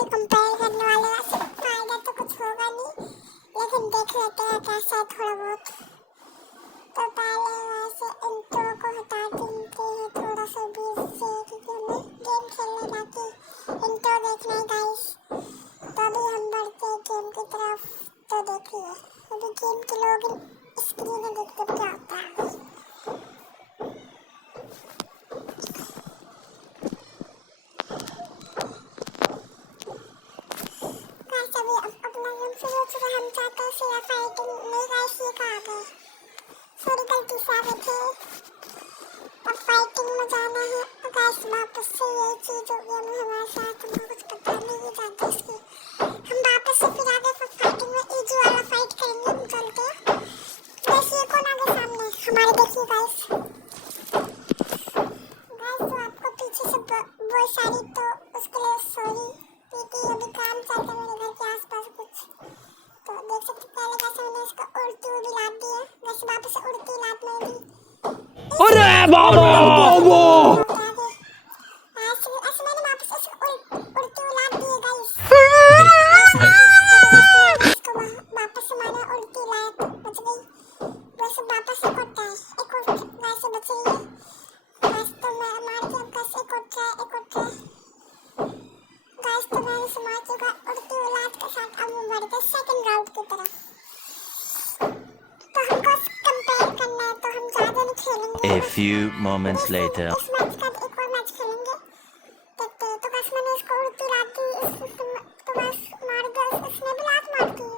से कंपेयर करने वाले वैसे फायदा तो कुछ होगा नहीं, लेकिन देख लेते हैं कैसा है थोड़ा बहुत। तो पहले वैसे इंट्रो को हटा देते हैं थोड़ा सा बीच से, क्योंकि हमें गेम खेलने जाके इंट्रो देखना है गाइस। तो अभी हम बढ़ते हैं गेम की तरफ। तो देखिए अभी गेम के लोग स्क्रीन में देखते क्या होता है। अभी अपना गेम शुरू हो चुका है। हम चाहते हैं सिर्फ फाइटिंग नहीं गाइस, ये कहा गया सॉरी गलती से आ गए थे। अब फाइटिंग में जाना है तो गाइस वापस से यही चीज हो गई हमारे साथ, हमको कुछ पता नहीं जानते इसकी। हम वापस से फिर आगे फाइटिंग में इजी वाला फाइट करेंगे। हम चलते हैं वैसे ये कौन आगे सामने हमारे, देखिए गाइस। गाइस तो आपको पीछे से बहुत सारी तो उसके लिए सॉरी, क्योंकि अभी काम चल रहा है मेरे घर के आसपास कुछ। तो देख सकते पहले कैसे मैंने इसका उड़ती हुई लात दी है, वैसे वापस से उड़ती लात में भी अरे बाबा ऐसे मैंने वापस ऐसे उड़ती हुई लात दी है गाइस। इसको वापस से मारा, उड़ती लात बच गई। वैसे वापस से कोटा है एक और वैसे बच रही है। वैसे तो मैं मार के अब कैसे कोटा है एक कोटा है गाइस। तो मैंने समाज का उड़ती हुई लात के साथ अब बढ़ गए सेकंड राउंड की तरफ। तो हमको कंपेयर करना है तो हम ज्यादा नहीं खेलेंगे। A few moments later. इस मैच का एक और मैच खेलेंगे, देखते हैं। तो बस मैंने इसको उड़ती लात दी, तो बस मार दिया। इसने भी लात मार दी,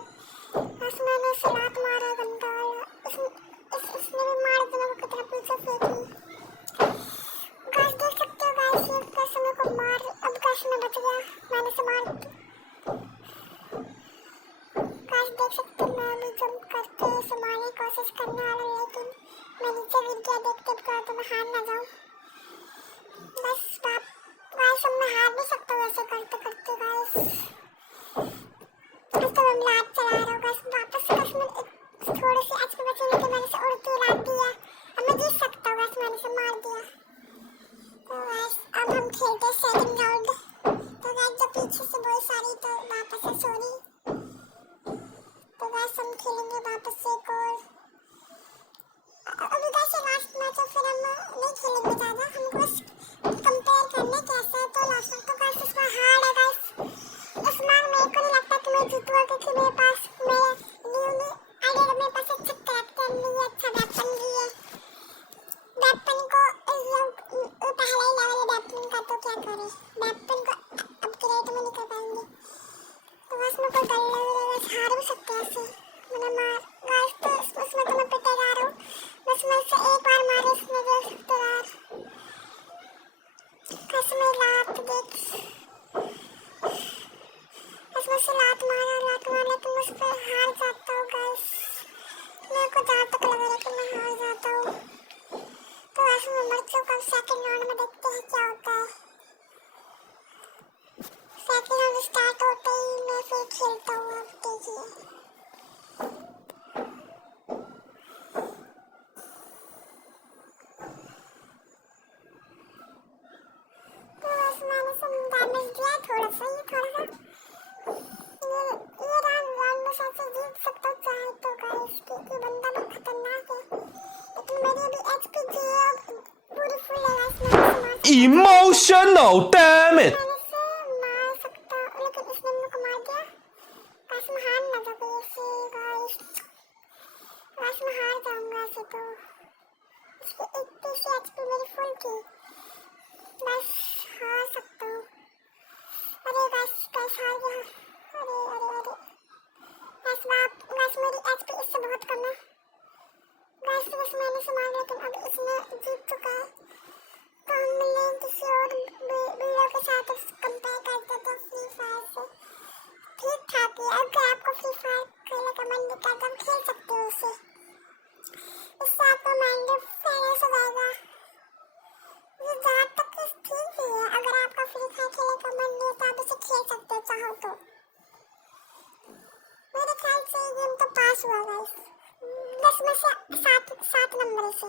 बस मैंने उसे लात मारा गंदा वाला। इसने भी मार दिया, वो कितना पीछे फेंकी। गाइस देख सकते हो गाइस ये कैसे मेरे को मार, अब कैसे मैं बच गया, मैंने से मार। गाइस देख सकते हो मैं अभी जंप करके इसे मारने की कोशिश करने वाला हूं, लेकिन मैं नीचे गिर गया। देखते क्या तो मैं हार ना जाऊं। बस गाइस अब मैं हार भी सकता हूं ऐसे करते करते गाइस। तो मैं लात चला रहा हूं गाइस, वापस से बस मैंने थोड़ी सी एचपी बचने के मैंने से उड़ती लात दिया। अब मैं जीत सकता हूं, बस मैंने से मार दिया। तो गाइस अब हम खेलते हैं सेकंड राउंड। तो गाइस जो पीछे से बहुत सारी तो वापस से सॉरी। तो गाइस हम खेलेंगे वापस से एक और। अभी गाइस लास्ट मैच है, फिर हम नहीं खेलेंगे ज्यादा, हमको बस कंपेयर करने कैसा है। तो लास्ट में तो गाइस इसमें हार्ड है गाइस। इसमें मेरे को नहीं लगता कि मैं जीतूंगा, क्योंकि मेरे पास मेरे न्यू आईडी मेरे पास अच्छा कैप्टन नहीं है, अच्छा वेपन भी है। वेपन को पहला ही लेवल है वेपन का, तो क्या करें, वेपन को अपग्रेड में नहीं कर पाएंगे। तो बस मैं कोई गल लग हार भी सकते हैं ऐसे। मैंने मार गाइस तो उसमें तो मैं पिटे जा रहा हूँ, बस मैं से एक बार मारे इसमें देख सकते हो यार कैसे मैं लात देख इसमें से लात मारा लेकिन उस पर हार जाता हूँ गाइस। मेरे को जहाँ तक लग रहा है कि मैं हार जाता हूँ। तो ऐसे मैं मर चुका हूँ। सेकंड राउंड में देखते हैं क्या होता है। सेकंड राउंड स्टार्ट होते ही मैं फिर खेलता हूँ, अब देखिए। तो बस मैंने सब डैमेज दिया थोड़ा सा, ये राउंड में शायद से जीत सकता हूँ चाहे तो गाइस, क्योंकि बंदा बहुत खतरनाक है। लेकिन मेरी अभी एचपी जी है पूरी फुल है गाइस, मैंने Emotional, damn it! मार सकता लेकिन इसने मेरे को मार दिया। बस मैं हार ना जाऊँ इससे गाइस, बस मैं हार जाऊंगा ऐसे। तो इसकी 81 एचपी मेरी फुल थी, बस हार सकता हूँ। अरे बस हार गया। अरे बस मेरी एचपी इससे बहुत कम है बस मैंने से मार, लेकिन अब इसने जीत चुका है। तो हम मिलने किसी और वीडियो के साथ कंपेयर करते थे फ्री फायर से। ठीक ठाक है, अगर आपको फ्री फायर खेलने का मन नहीं करता हम खेल सकते हो उसे, इससे आपका माइंड फ्रेश हो जाएगा। ये जहाँ तक ठीक ही है, अगर आपका फ्री फायर खेलने का मन नहीं है तो आप इसे खेल सकते हो चाहो तो। मेरे ख्याल से ये गेम तो पास हुआ गाइस, 10 में से 7 नंबर से।